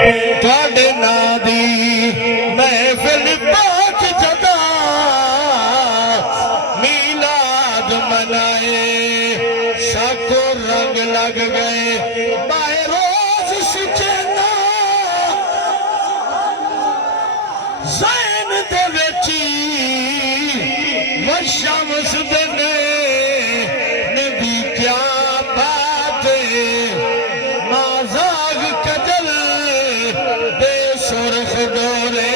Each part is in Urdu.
تواڈے ناں دی محفل پاک جدا میلاد منائے ساکو رنگ لگ گئے بائے روز سچنا زین دے وچی وشمس دنے نبی کیا بات مازاغ کجل بے سرخ ڈورے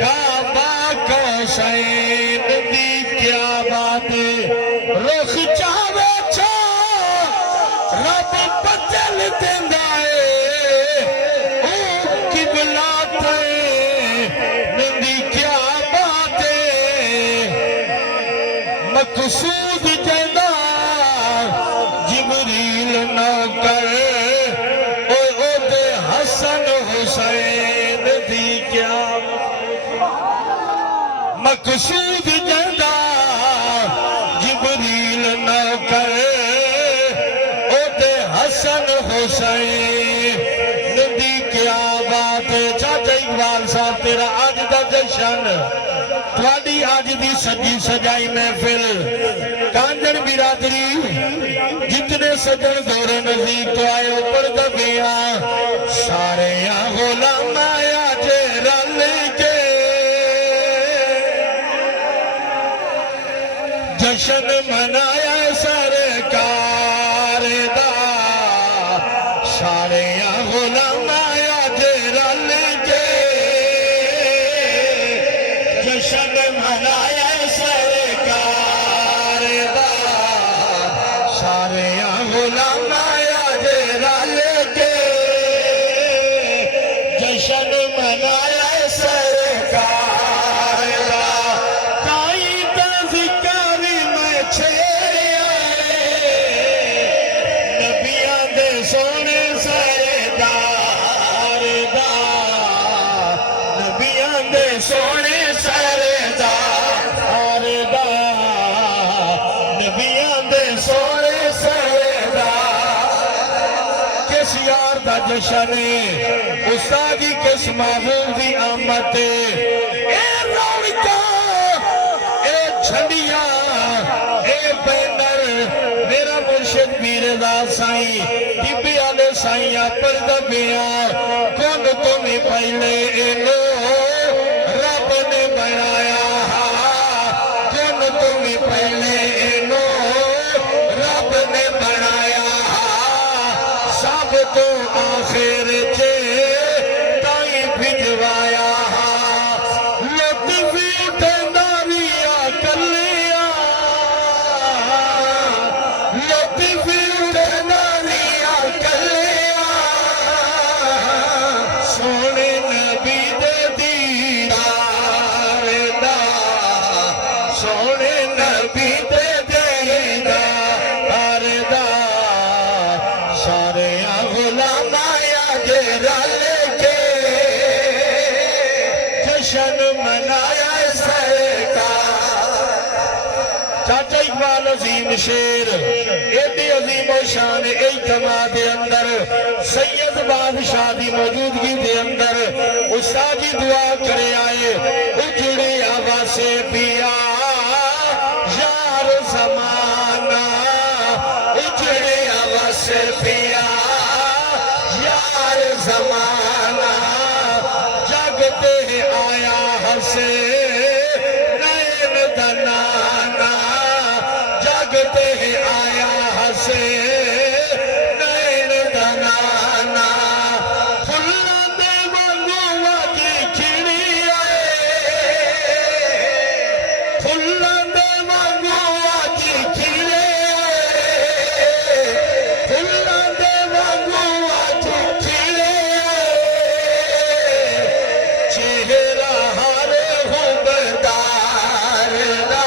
کعبہ کوسین نبی کیا بات رخ چاہوے رب بدل دیندائے او قبلہ تے نبی کیا بات مقصود جیندہ جبریل نوکر او دے حسن حسین دی کیا مقصود جیندہ جبریل نوکر حسن حسین ندی کیا بات چاچا اقبال صاحب تیرا آج دا جشن تواڈی آج دی سجی سجائی محفل کانجر برادری جتنے سجن دور نزدیک تو آئے اوپر دبیاں سارے غلام آیا جے رل کے جشن منایا سرکار دا سارے غلام آیا جے رل کے جشن منایا سرکار دا سارے غلام آیا جے رل کے جشن منایا سرکار دا تائی دا ذکر میں چھیڑے آئے نبیاں دے سونے سردار دا نبیاں دے سونے سردار دا نبیاں دے سونے سردار کس یار دا جشن استادی کس محبوب دی آمد اے رونقاں اے جھنڈیاں اے بینر میرا مرشد پیر دا سائیں ٹیپی آلے سائیاں پر دبیاں کون تمہیں پہلے انو رب نے بنایا کون تمہیں پہلے انو رب نے بنایا سب تو آخر چھے تائیں بھجوایا لطفی تناریاں کلیاں لطفی تناریاں کلیاں سونے نبی دے دیدار دا سونے نبی دے دیدار دا سارے غلام آیا جے رل کے جشن منایا سرکار چاچا اقبال عظیم شیر ایڈی عظیم و شان اجتماع دے اندر سید بادشاہ دی موجودگی دے اندر استاد جی دعا کرے آئے اجڑے آواز سے پیا یار زمانہ اجڑے آواز سے پیا یار زمانہ جگتے آیا ہسے نین دنانا جگتے آیا ہسے نین دنانا پھلا دے وانگو آجی کھڑی آئے پھلا دے وانگو آجی کھڑے آئے پھلا دے وانگو آجی کھڑے آئے چہرہ ہر حبدار دا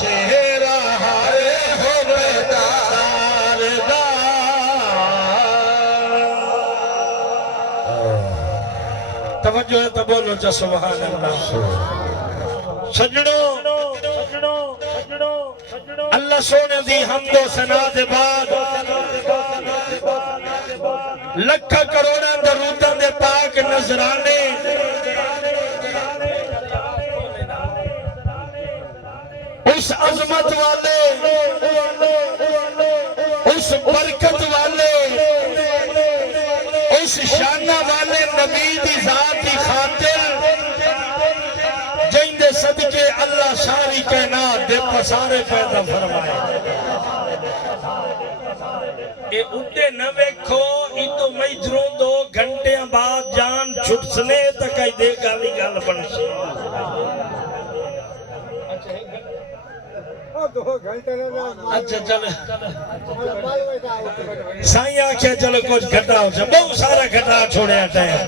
چہرہ ہر حبدار دا توجہ ہے تو بولو چا سبحان اللہ سجڑوں اللہ سونے دی حمد و ثنا دے بعد لکھا کروڑا دروداں دے پاک نظرانے اس عظمت والے اس برکت والے اس شانہ والے نبی دی ذات دی خاطر جن دے صدقے اللہ ساری کائنات دے پسارے پیدا فرمائے اے اٹھے نہ ویکھو ای تو مجروں 2 گھنٹے بعد جان چھٹسنے تک آئی دے گالی گال بنشی اچھا چلے سائیں آکھیا چلو کچھ گھٹا ہو جائے بہت سارا گھٹا چھوڑے آتا ہے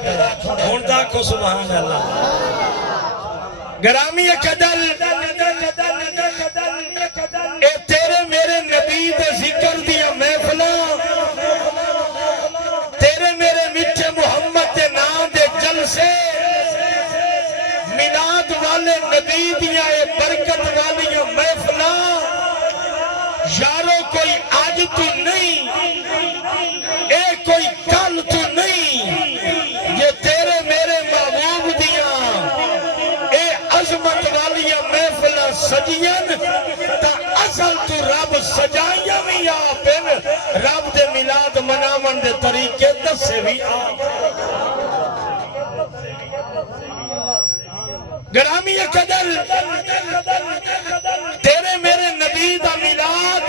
ہوندا کو سبحان اللہ گرامی قدر اے تیرے میرے نبی دے ذکر دیا محفلاں تیرے میرے میٹھے محمد دے نام دے جلسے میلاد والے نبی دیا اے برکت والی محفلاں یارو کوئی آج تو نہیں اے کوئی کل تو نہیں یہ تیرے میرے محبوب دیا اے عظمت والی محفلاں سجین تا اصل تو رب سجائیاں بھی آپن رب دے میلاد منامن دے طریقے دسے بھی گرامی قدر تیرے میرے نبی دا میلاد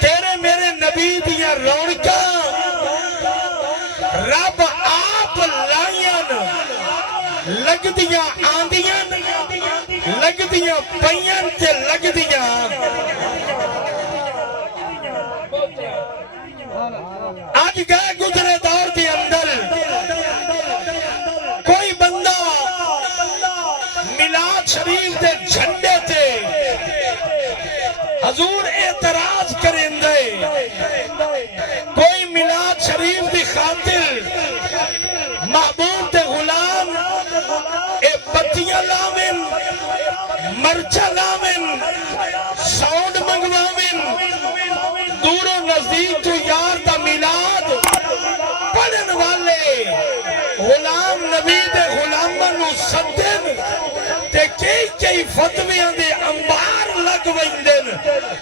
تیرے میرے نبی دیا رونقاں رب آپ لائیاں لگ دیا آندیاں لگ دیا پیاں تے لگ دیا آج گئے گزرے دور دی اندر کوئی بندہ میلاد شریف دے جھنڈے تے حضور اعتراض کریں دے کوئی میلاد شریف دی خاطر محبوب دے غلام اے بتیاں لاویں مرچہ لاویں ساؤنڈ منگواویں دور و نزدیک تو یار دا میلاد پڑھن والے غلام نبی دے غلاماں نو سدن تے کئی فتویاں دے انبار لگ ویندن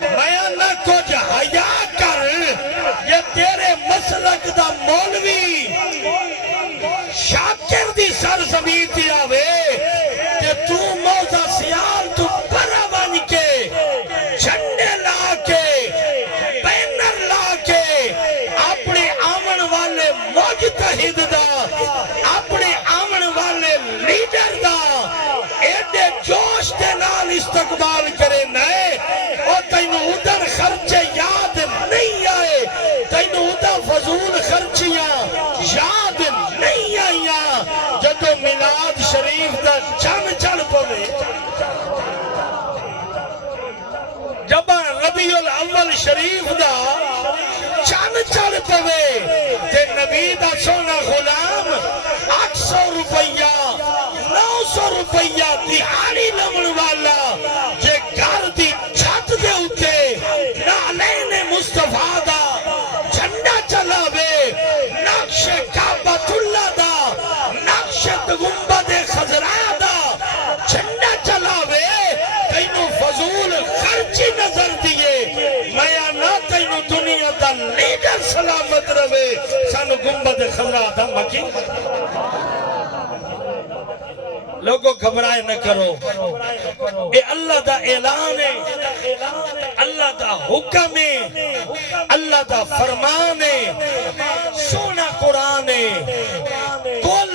میں نہ کچھ حیا کر یہ تیرے مسلک دا مولوی شاکر دی سرزمین تے آوے کہ تو موزہ سیال تو برا بن کے جھنڈے لا کے بینر لا کے اپنے آمن والے مجتہد دا اپنے آمن والے لیڈر دا ایڈے جوش دے نال استقبال کرے نئے اور تینو ادھر خرچے یاد نہیں آئے تینو ادھر فضول خرچیاں یاد نہیں آئیاں جدو میلاد شریف دا چن چڑھ پوے جب ربیع الاول شریف دا چن چڑھ پوے تے نبی دا سونا غلام 800 روپیہ 900 روپیہ دیہاڑی لمن والا جے گھر دی چھت دے اٹھے نالین مصطفیٰ دا جھنڈا چلاوے نقش کعبۃ اللہ دا نقش گنبد خضرا دا جھنڈا چلاوے تینو فضول خرچی نظر دیے میں نہ تینو دنیا دا لیڈر سلامت روے سانو گنبد خضرا دا مکی لوگوں گھبرائے نہ کرو اے اللہ دا اعلان ہے اللہ دا حکم ہے اللہ دا فرمان ہے سونا قرآن ہے کل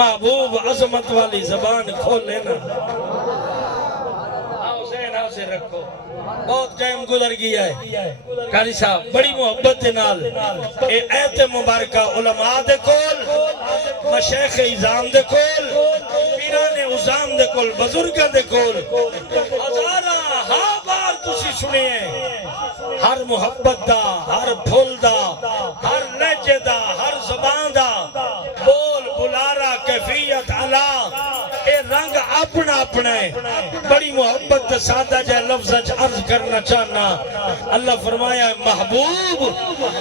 محبوب عظمت والی زبان کھول لینا سے رکھو بہت ٹائم گزر گیا ہے قاری صاحب بڑی محبت دے نال اے ایت مبارکہ علماء دے کول مشیخ اعظام دے کول پیران اعظام دے کول بزرگاں دے کول ہزاراں ہاں بار تسی سنے ہر محبت دا ہر پھول دا ہر لہجے دا ہر زبان دا بول بلارا کیفیت علا اے رنگ اپنا اپنا ہے بڑی محبت سادہ جائے لفظ عرض کرنا چاہنا اللہ فرمایا محبوب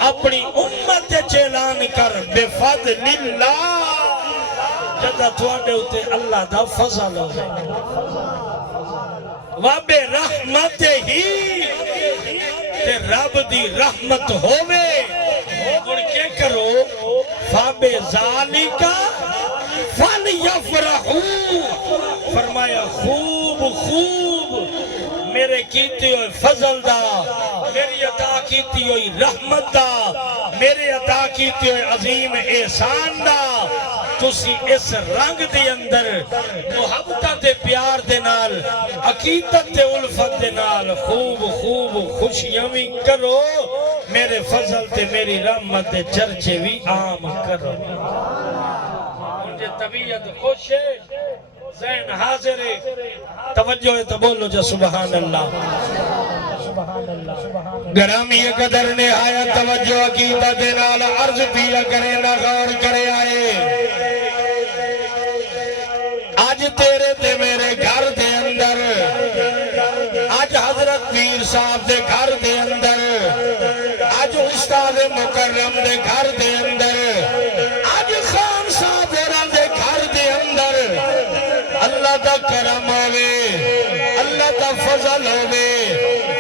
اپنی امت اعلان کر بے فضل اللہ جدہ تھوڑے ہوتے اللہ دا فضل ہوئے وابے رحمت ہی تے رب دی رحمت ہوئے اور کیا کرو فابے ذالکا فَلْيَفْرَحُوا فرمایا خوب خوب میرے کیتی ہوئی فضل دا میری عطا کیتی ہوئی رحمت دا میرے عطا کیتی ہوئی عظیم احسان دا تسی اس رنگ دے اندر محبت دے پیار دے نال عقیدت دے الفت دے نال خوب خوب خوشیاں بھی کرو میرے فضل تے میری رحمت دے چرچے بھی عام کرو مجھے طبیعت خوش ہے ذہن حاضر ہے توجہ ہے تو بولو جا سبحان اللہ گرامی قدر نے آیا توجہ عقیدت دے نال عرض پیا کرے نہ غور کرے آئے آج تیرے تے میرے گھر دے اندر آج حضرت پیر صاحب دے گھر دے اندر آج استاد مکرم دے گھر دے اندر آج خان صاحب دے گھر دے اندر اللہ دا کرم ہوئے اللہ دا فضل ہوئے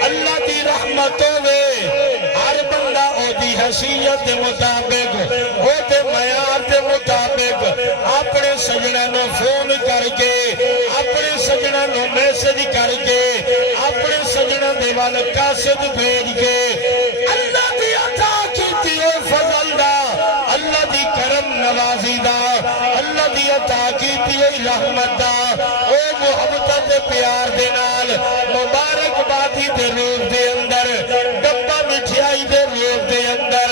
اللہ دی رحمت ہوئے ہر بندہ او دی حیثیت دے مطابق او دے معیار دے مطابق اپنے سجنہ نو فون کر کے اپنے سجنہ نو میسج کر کے اپنے سجنہ دے والا قاصد بھیج کے اللہ دی عطا کیتی ہوئے فضل دا اللہ دی کرم نوازی دا اللہ دی عطا کیتی ہوئی رحمت دا او محبت دے پیار دے نال مبارک بادی دے روح دے اندر ڈبا مٹھائی دے روح دے اندر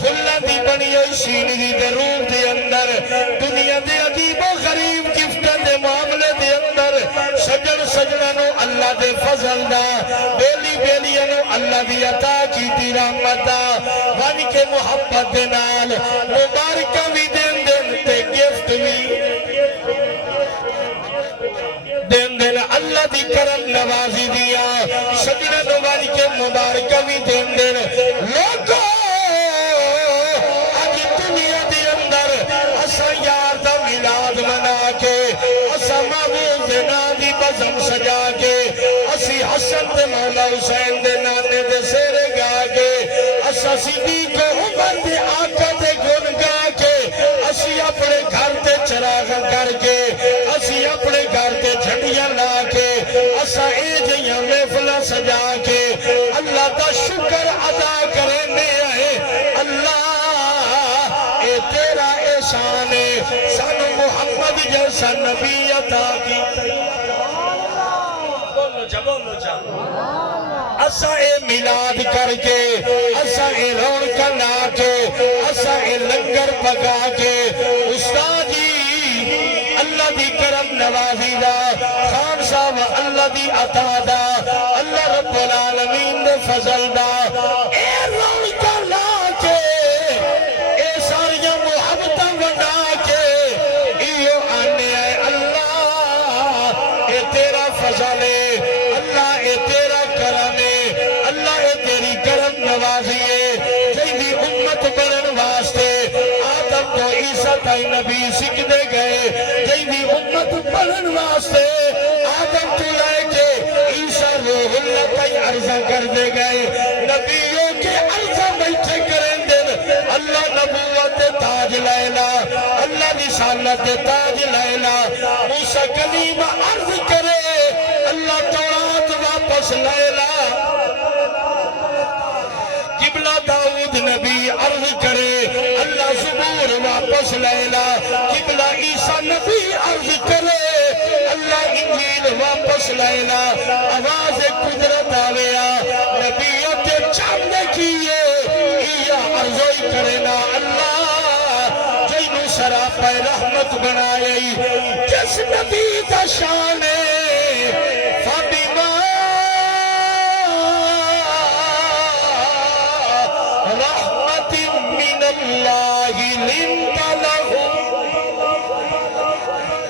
پھلا دی بنی ہوئی سینگی دے روح دے اندر دنیا دے عجیب و غریب گفتن دے معاملے دے اندر سجن سجنانو اللہ دے فضل دا بیلی بیلیانو اللہ دی عطا کیتی رحمت دا وانی کے محبت دے نال مبارکہ بھی دین دین تے گفت بھی دین دین اللہ دی کرم نوازی دیا سجنہ دواری کے مبارکہ بھی دین دین لوگو آج دنیا دی اندر اسا یار دا ملاد منا کے اسا محبوب دے نادی بزم سجا کے اسی حسن دے مولا حسین دے نانے دے سیرے گا کے اسا صدیق عمر دے آقا دے گن گا کے اسی اپنے گھر تے چراغ کر کے اسی اپنے گھر تے جھنڈیاں لا کے اسا اے جیاں محفلہ سجا کے اللہ دا شکر ادا کرنے آئے اللہ اے تیرا احسان ہے سانو محمد جیسا نبی عطا کی بولو جا اسا اے میلاد کر کے اسا اے رونق لا کے اسا اے لنگر پکا کے استاد جی اللہ دی کرم نوازی دا خان صاحب اللہ دی عطا دا اللہ رب العالمین دے فضل دا اے رونق لا کے اے ساریاں محبتاں بنا کے ایو آنے آئے اللہ اے تیرا فضل ہے اللہ اے تیرا کرم ہے اللہ اے تیری کرم نوازی ہے جیدی امت بڑھن واسطے آدم تو عیسیٰ تائی نبی سکھ دے گئے جیدی امت بڑھن واسطے آدم تو لائے کے عیسیٰ روح اللہ تائی عرضہ کر دے گئے نبیوں کے عرضہ بیٹھے کریں دن اللہ نبوت تاج لیلا اللہ رسالت تاج لیلا موسیٰ کلیم عرض کرے اللہ تورات واپس لیلا قبلہ داؤد نبی عرض کرے اللہ زبور واپس لیلا قبلہ عیسیٰ نبی عرض کرے اللہ انجیل واپس لیلا آواز قدرت آویا نبیوں کے چاندے کیے عرضوئی کرنا اللہ جنو سراپا رحمت بنائے جس نبی کا شان ہے فبما رحمت من اللہ لنت لهم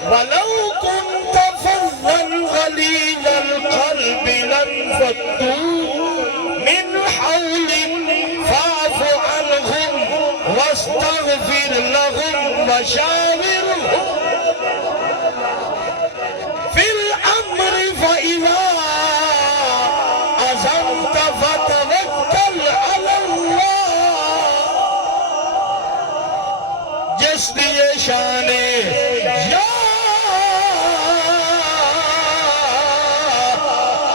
ولو كنت فظا غليظ واستغفر لهم وشاورهم في الامر فاذا عزمت فتوکل علی اللہ. جس دیے شان یا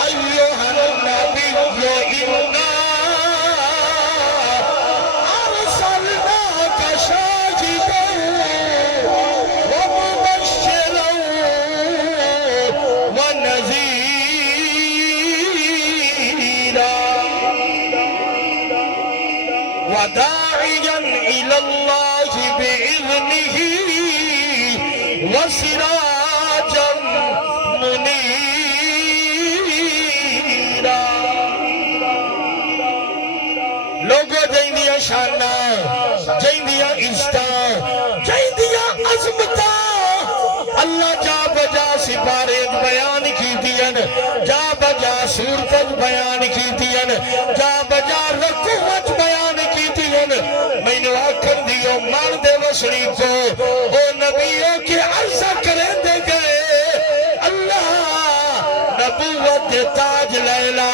ایوہ النبی انا ارسلناک شاہدا ومبشرا ونذیرا وداعیا الی اللہ بإذنہ وسراجا منیرا. لوگو جائندیا شانہ، جائندیا عزتاں، جائندیا عظمتاں اللہ جا بجا سپارے بیان کی دین، جا بجا صورتت بیان کی دین، جا بجا رکوعت بیان کی دین. میں نے آکھن دیو مان دے وسری کو او نبیوں کی عرضہ کریں دے گئے. اللہ نبوت دے تاج لیلا،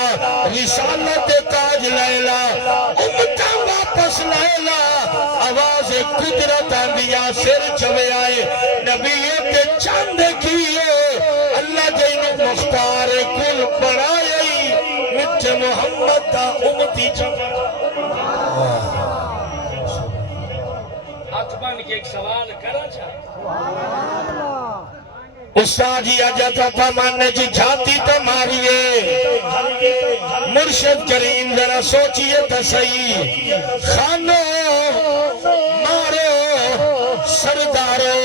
رسالت دے تاج لیلا، امتہ واپس لیلا. آواز قدرت آندیا سر چوے آئے نبیوں کے چاند کیے. اللہ جینو مختار کل بڑھائی مٹھ محمد دا امتی چوے. ہاتھ بن کے ایک سوال کرا چاہتا استاد جی آجاتا تھا ماننے جی جھاتی تو ماریے. مرشد کریم ذرا سوچئے تو صحیح. خانو مارو سردارو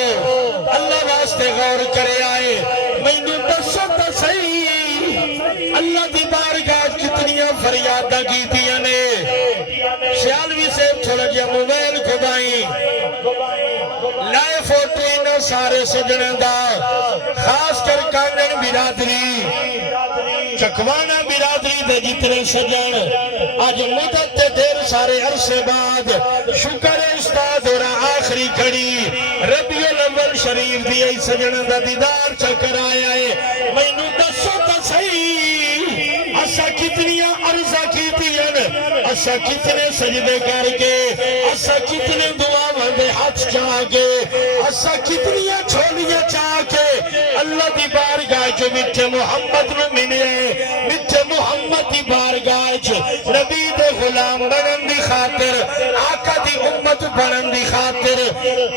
اللہ واسطے غور کرے آئے. میں نے دسو تو صحیح اللہ دی بارگاہ کتنیاں فریادہ کی دیا نے. سیالوی سے تھوڑا جا موبائل کھدائیں لائے فوٹو انہا سارے سجنہ دا خاص کر کانگن برادری چکوانا برادری دے جتنے سجن آج مدت دیر سارے عرصے بعد شکر استاد اور آخری کھڑی ربیع الاول شریف دی ای سجنہ دا دیدار چکر آیا ہے. میں نو دسو تا صحیح اسا کتنیاں عرضہ کی دین، اسا کتنے سجدے کر کے، اسا کتنے دعا مندے ہاتھ چاہ کے، اسا کتنیاں چھولیاں چاہ کے اللہ دی بارگاہ جو مٹھے محمد نو منے مٹھے محمد دی بارگاہ جو نبی دے غلام بنن دی خاطر آقا دی امت بنن دی خاطر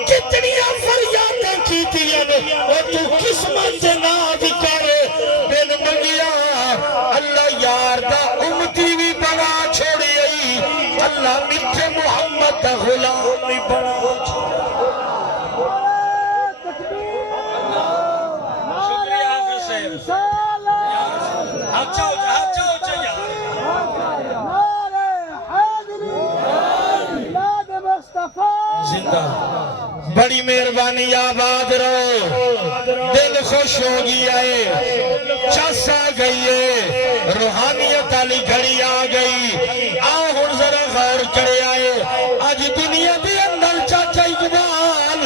کتنیاں فریادیں کی دین. اور تو قسمت ناز کرے بن مگیا اللہ یار دا امتی بھی بنا چھوڑی ای. اللہ مٹھے محمد دا غلام بھی بنا چھوڑی. بڑی مہربانی آباد رہو. دل خوش ہو گیا ہے، چس آ گئی ہے، روحانیت علی گھڑی آ گئی. آہن ذرا غور کرے آئے آج دنیا دے اندر چاچا اقبال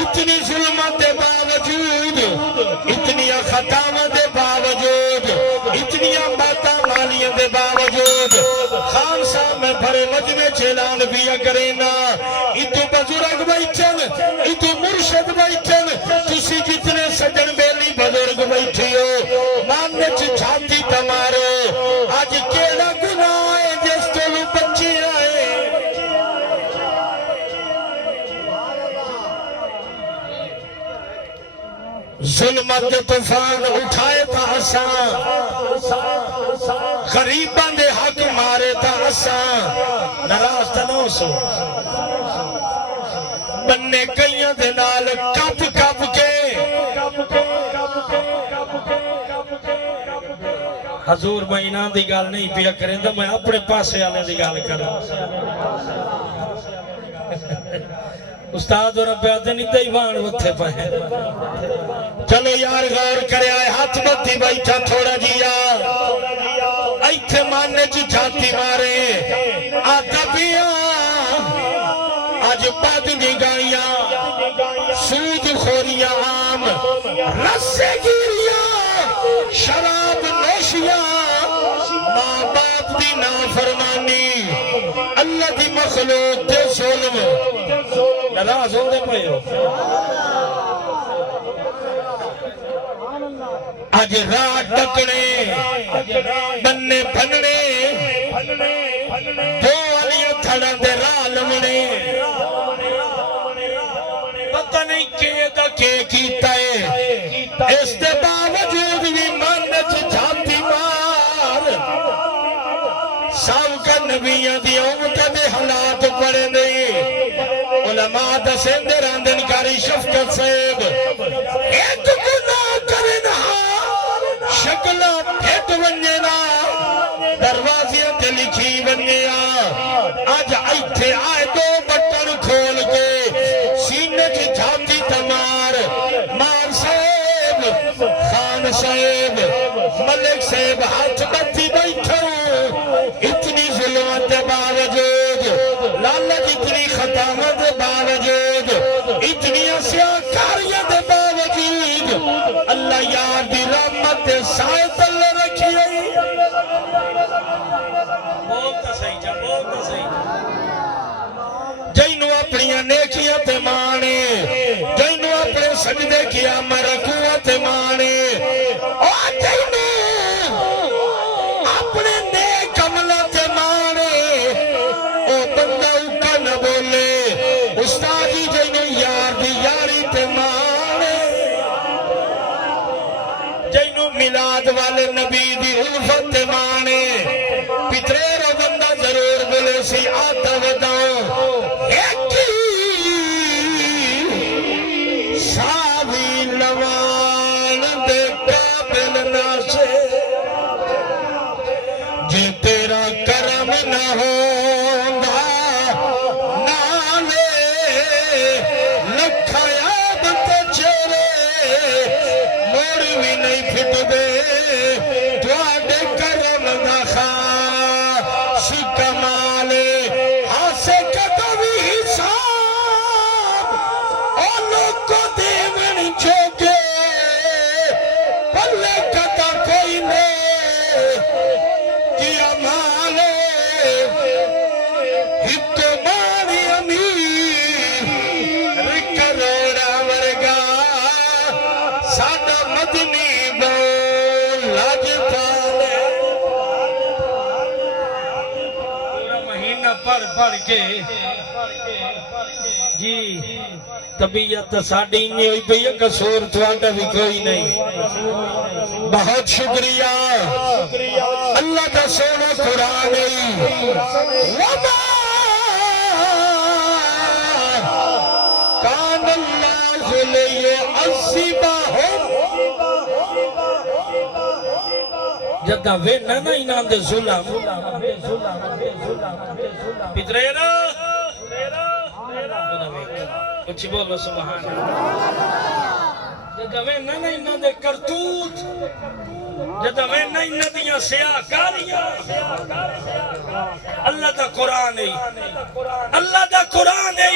اتنی ظلمت دے باوجود، اتنی خطاوت دے باوجود، اتنی باتاں مالیاں دے باوجود خان صاحب میں بھرے مجمع چیلان بھی کرینا. اتو بزرگ بیٹھن، اتو مرشد بیٹھن، تسی جتنے سجن بیلی بزرگ بیٹھی ہو ماننے چھاتی تمارو. آج کیڑا گناہ ہے جس تو وہ بچی آئے. ظلمت طوفان اٹھائے تا اساں، غریباں دے حق مارے تا اساں. ناراض تا نہ سو بننے کئیاں دے نال کپ کپ کے حضور مہینہ دی گال نہیں پیا کریں تو میں اپنے پاسے آنے دی گال کروں. استاد اور ابیادے نہیں دیوان وتھے پہے. چلو یار غور کرے آئے ہاتھ بتی بیٹھا تھوڑا جیا ایتھے ماننے چی جھاتی مارے آتا پیا بد نگاہیاں سود خوریاں عام رسے گیریاں شراب نوشیاں ماں باپ دی نافرمانی اللہ دی مخلوق تے ظلم ناراض ہوندے پئے ہو اج راہ ٹکنے بننے بھننے دو والیاں تھڑا دے راہ لمنے پتہ نہیں کہ کیتا ہے اس دے باوجود بھی من وچ جھاتی مار سابقہ نبیاں دی امت دے حالات پڑے نہیں علماء دسیں دے راندن کاری شفقت صاحب ایک گناہ کرنا شکلہ پھٹ بنینا دروازیاں تے لکھی بنیا آج ایتھے آئے دو بٹن کھول کے سینے کی جھاتی تمار مار صاحب خان صاحب ملک صاحب ہاتھ بتی بیٹھو اتنی ظلمت باوجود لالچ اتنی خطامت باوجود اتنی اسیاکاریاں دے باوجود اللہ یار دی رحمت دے سائے تلے رکھی ہے بولتا صحیح جا بولتا صحیح جینو اپنیاں نیکیاں تے مانے جینو اپنے سجدے کیا مرکوع تے مانے اور جینو اپنے نیک عملہ تے مانے او بندہ اوکا نہ بولے استادی جینو یار دی یاری تے مانے جینو میلاد والے نبی دی الفت تے مانے پترے رو بندہ ضرور بولے سی آتا وداؤں ایکی ساوی لوان دے قابل ناسے جے تیرا کرم نہ ہوگا نالے لکھا یاد تے چیرے موڑ بھی نہیں پھٹ دے تواڈے کرم دا خاص کمالے ہاسے کدو بھی حساب اور لوگ کو دیون جوگے پلے کتا کوئی نے کیا مالے ہتو مانی امیر کروڑا ورگا سادہ مدنی بول لاج پالے پورا مہینہ پڑھ کے جی طبیعت ساڑی نہیں ہوئی پئی قصور تواڈا بھی کوئی نہیں بہت شکریہ اللہ کا سونا قرآن وما کان اللہ لیعذبہم جدہ وینا نا انہاں دے ظلم پترے نا کچھ بولو سبحان جدہ وینا نا انہاں دے کرتوت جدہ وینا انہاں دیاں سیاکاریاں اللہ دا قرآن ہے اللہ دا قرآن ہے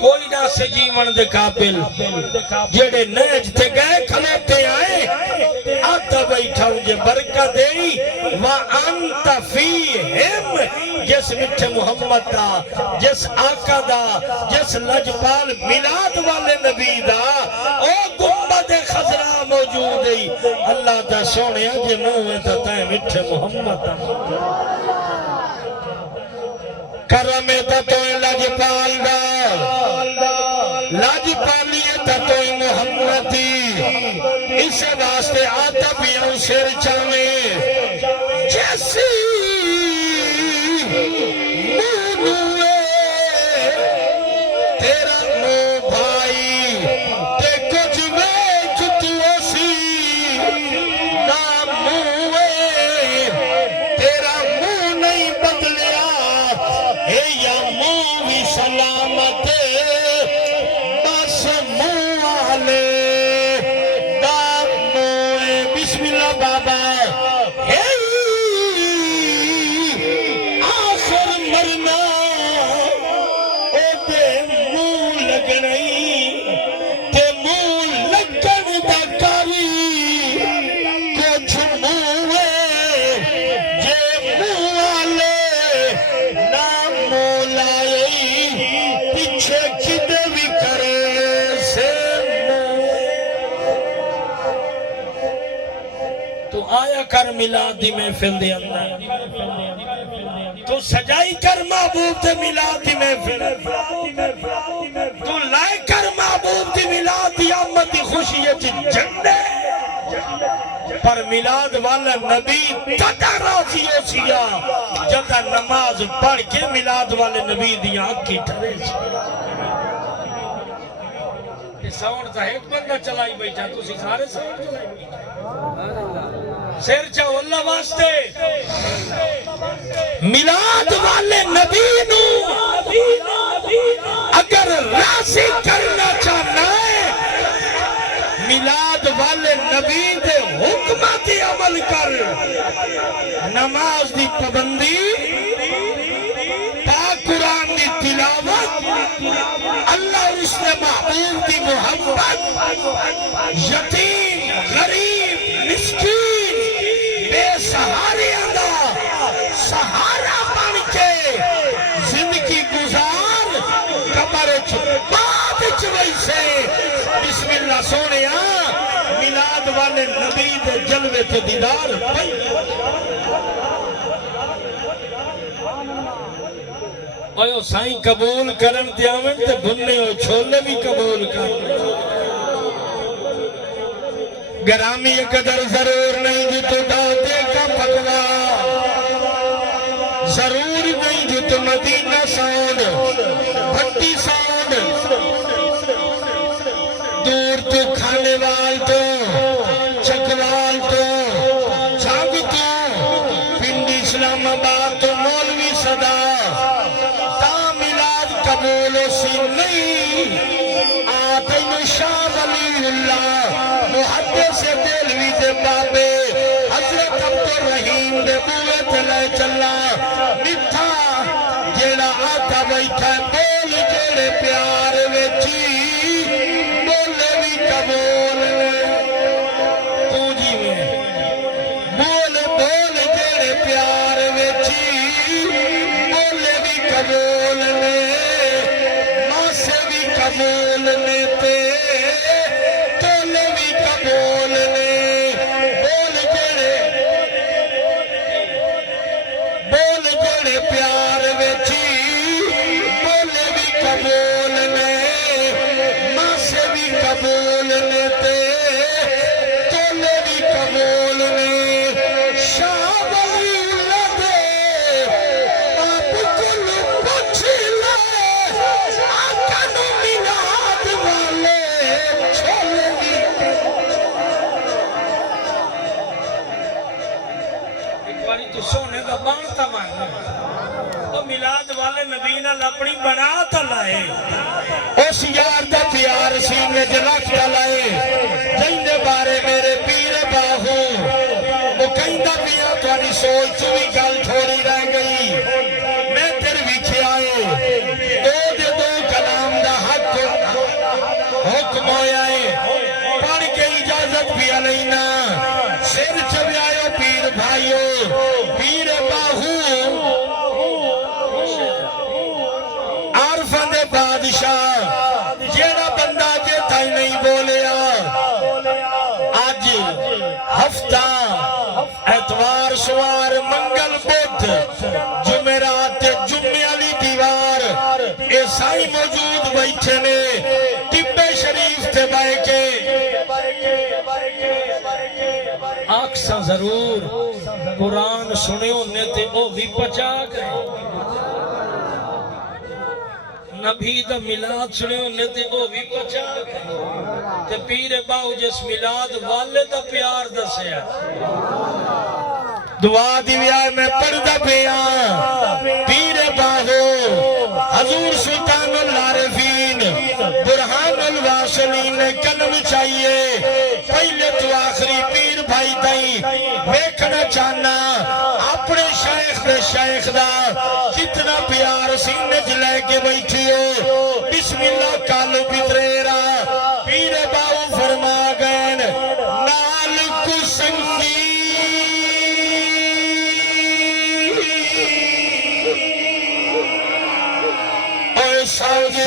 کوئی نہ سے جیون دے قابل جڑے نیج تے گئے کھلوتے آئے آتا بیٹھا مجھے برکت دے وَأَنْتَ فِيهِمْ جس مٹھے محمد دا جس آقا دا جس لجپال میلاد والے نبی دا او گنبد خضرا موجود ہے اللہ دا سونے آجے منہ تا تے مٹھے محمد دا کرم تا تو لجپال دا لجپالی تا تو محمدی اسے واسطے آتا پیاں سر چاویں جیسی مونوے تیرا مو بھائی تے کچھ وے جتو سی نام موے تیرا مو نہیں بدلیا اے یا مو بھی سلامت بس مو والے نام موے بسم اللہ بابا آیا کر میلاد دی محفل دے اندر تو سجائی کر محبوب دے میلاد دی محفل تو لائے کر محبوب دی میلاد دی آمد دی خوشی جننے پر میلاد والا نبی تدا راضی ہو سیا جدا نماز پڑھ کے میلاد والے نبی دی آنکھ کی ٹھرے ساؤنڈ تھا ایک بندہ چلائی بیٹھا تو سی سارے ساؤنڈ چلائی بیٹھا سیر چاہو اللہ واسطے میلاد والے نبی نو اگر راضی کرنا چاہنا ہے میلاد والے نبی دے حکمت عمل کر نماز دی پابندی پاک قرآن دی تلاوت اللہ اس نے محبوب دی محبت یتیم غریب مسکین بے سہاریاں دا سہارا بن کے زندگی گزار قبر بعد ویسے بسم اللہ سونے میلاد والے نبی دے جلوے تے دیدار پائی اوہ سائیں قبول کرن تے آمن تے بھنے ہو چھولے بھی قبول کرن گرامی قدر ضرور نہیں جو تو داتے کا پکوا ضرور نہیں جو تو مدینہ ساؤنڈ بھٹی ساؤنڈ دور تو کھانے وال تو چکوال تو چھاگ تو پنڈی اسلام آباد تو مولوی صدا قبول سی نہیں آتین شاہ ولی اللہ محدث دلوی دے بابے حضرت عبدالرحیم دے بوت لے چلا مٹھا جیڑا آتا بیٹھا بول جیڑے پیار ویچی بولے بھی قبول تو جی میں بول جیڑے پیار ویچی بولے بھی قبول قبول لیتے تولے بھی قبول لے بول جڑے پیار ویچی بولے بھی قبول لے ماں سے بھی قبول لیتے تولے بھی قبول لے شاہ ولی اللہ دے آپ کل پوچھ لے تو سونے کا بانتا مانگا تو میلاد والے نبی نال اپنی بنا تا لائے اس یار دا پیار سینے جرک تا لائے جن دے بارے میرے پیر باہو وہ کہیں دا پیا توانی سوچ بھی گل تھوڑی رہ گئی میں تیر ویکھے آئے دو کلام دا حکم ہویا ہے پڑھ کے اجازت بھی علینا سر چبی آئے پیر بھائیو پیر باہو عارفان دے بادشاہ جیڑا بندہ جے تائی نہیں بولیا آج ہفتہ اتوار سوار منگل بدھ جمعرات جمعہ علی دیوار ایسائی موجود بیٹھے نے ٹبے شریف تے بائے کے آکسا ضرور قرآن سنے ہونے تے او بھی پچا گئے نبی دا میلاد سنے ہونے تے او بھی پچا گئے تے پیر باؤ جس میلاد والے دا پیار دسے دعا دیویا میں پردہ پیا پیر باہو حضور سلطان العارفین برہان الواصلین نے قلم چاہیے پہلے تو آخری پیر بھائی دائی بیکھنا چاہنا اپنے شیخ دا کتنا پیار سینے جلے کے بیٹھی ہو بسم اللہ کالو پتریرا پیر باؤ فرما گئن نال کسنگی اوہ ساگی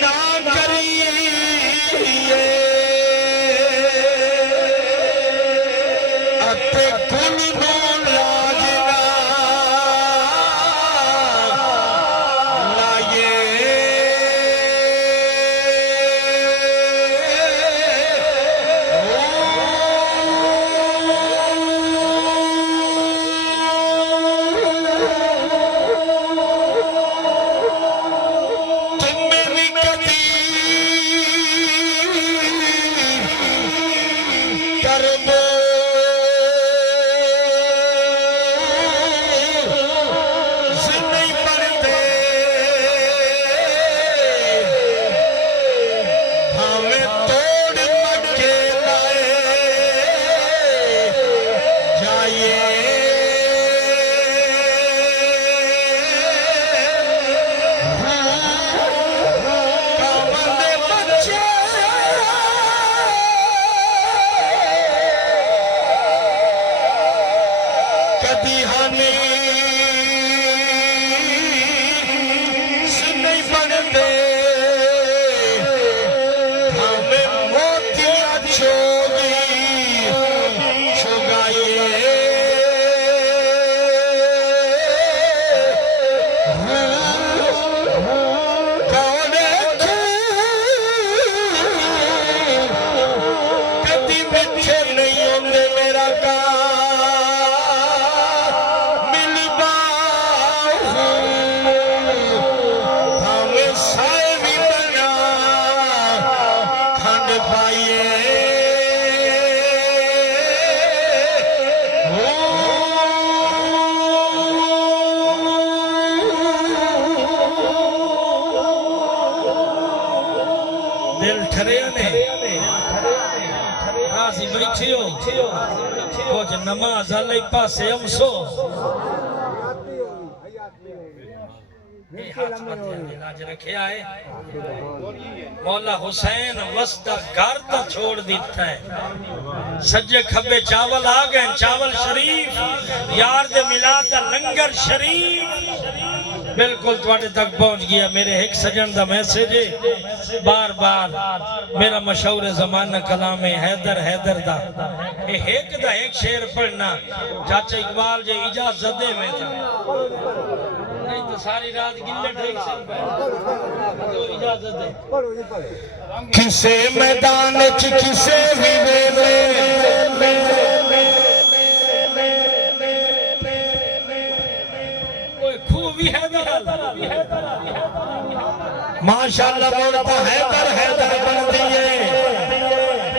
نا کری کدی ہانی سنئی بندے ہمیں موتیاں چھوڑی چھگائیے کونے کدی بچھے نہیں ہوندے میرا کا دل ٹھریا نے راضی بیٹھی ہو کچھ نماز علی پاسے امسو علاج رکھے آئے مولا حسین وسطہ گھر تا چھوڑ دیتا ہے سجے کھبے چاول آگئے چاول شریف یار دے ملا دا لنگر شریف بالکل تواڈے تک پہنچ گیا میرے ایک سجن دا میسیج ہے بار بار میرا مشہور زمانہ کلام حیدر حیدر دا ایک دا ایک شعر پڑھنا چاچا اقبال جے اجازت دے میں تھا نہیں تو ساری رات گلے ٹھیک سے جو اجازت دے کسے میدان چ کسے ویوے میں ماشاءاللہ بولتا حیدر حیدر بن دیئے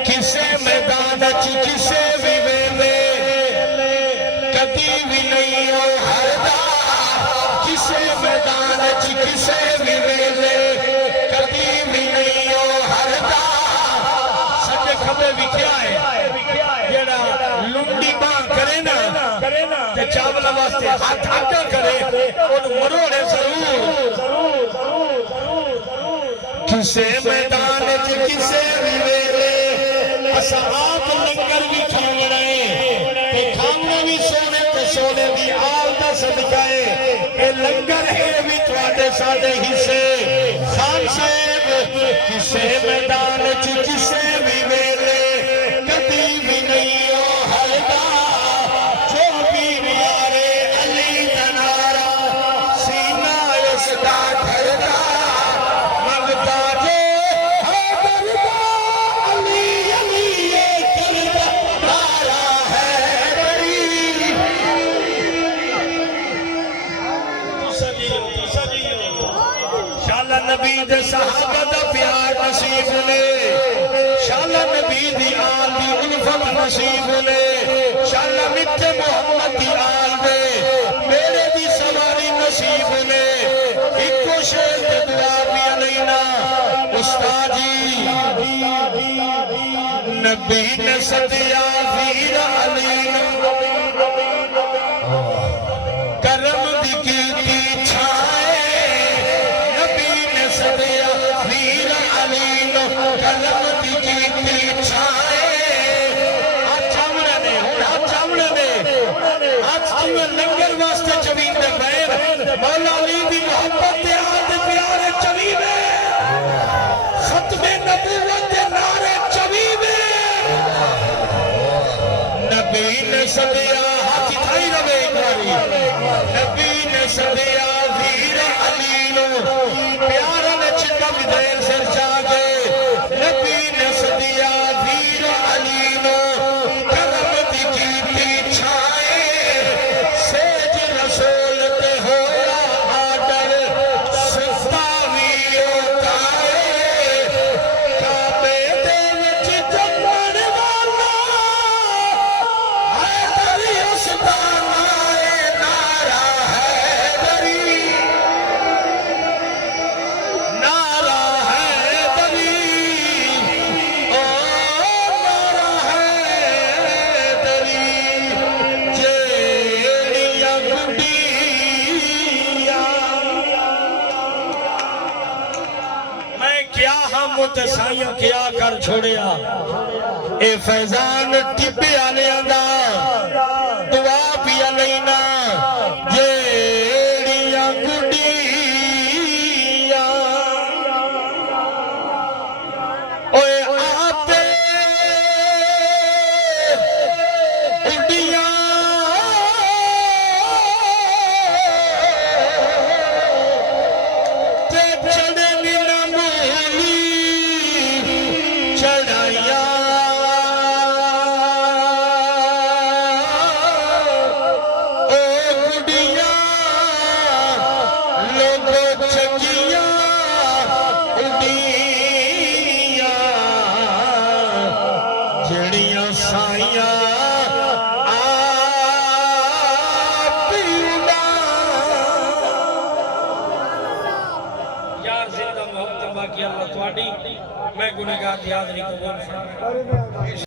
کسے میدان چی کسے ویوے کدی بھی نہیں ہو ہردا کسے میدان چی کسے ویوے کدی بھی نہیں ہو ہردا سجے کھبے بھی کیا ہے جیڑا لنڈی ماں کرے نا تے چاولا واسطے ہاتھ آگا کرے ان مروڑے ضرور کسے میدان چ کسے ویلے اسا آپ لنگر بھی کھاونا ہے تے کھاونا بھی سونے تے سونے دی آل دا صدقہ ہے اے لنگر ہے بھی تواڈے ساڈے حصے خان صاحب کسے میدان چ کسے ویلے کدی بھی نہیں ہو ہلدا جو بھی یارے علی دا نعرہ سینہ اس دا ٹھڑدا نبی دے صحابہ دا پیار نصیب لے شاءاللہ نبی دی آل دی الفت نصیب لے شاءاللہ مٹھے محمد دی آل دے میرے دی سواری نصیب لے ایک شیر دے دعا بھی علینا استاد جی نبی نے صدیہ ویر علینا کرم دی کیتی چھائے کلم دی کیتی چھائے آج چاوڑے نے آج چاوڑے لنگر واسطے چوین دے پیر مولا علی دی محبت دے آد پیارے چوینے ختم نبوت دے نعرے چوینے نبی نے صدیہ ہاتھی تھائی روے ایک نبی نے صدیہ ویر علی نو پیارا نے چکا بھی دیر سر جاگے نبی نے صدیہ ویر علی نو کرم دی کیتی چھائے سیج رسول تے ہویا آڈر ستاوی اوکائے کعبے دے وچ جمن والا حیدری استانا نعرہ حیدری نعرہ حیدری او نعرہ حیدری جیڑیاں گڈیاں میں کیا ہم متسائیوں کیا کر چھوڑیا اے فیضان ٹپے آنے آندا دعا بھی علیہ گنہگار زندہ محبت باقی اللہ تواڈی میں گنہگار دی حاضری قبول فرما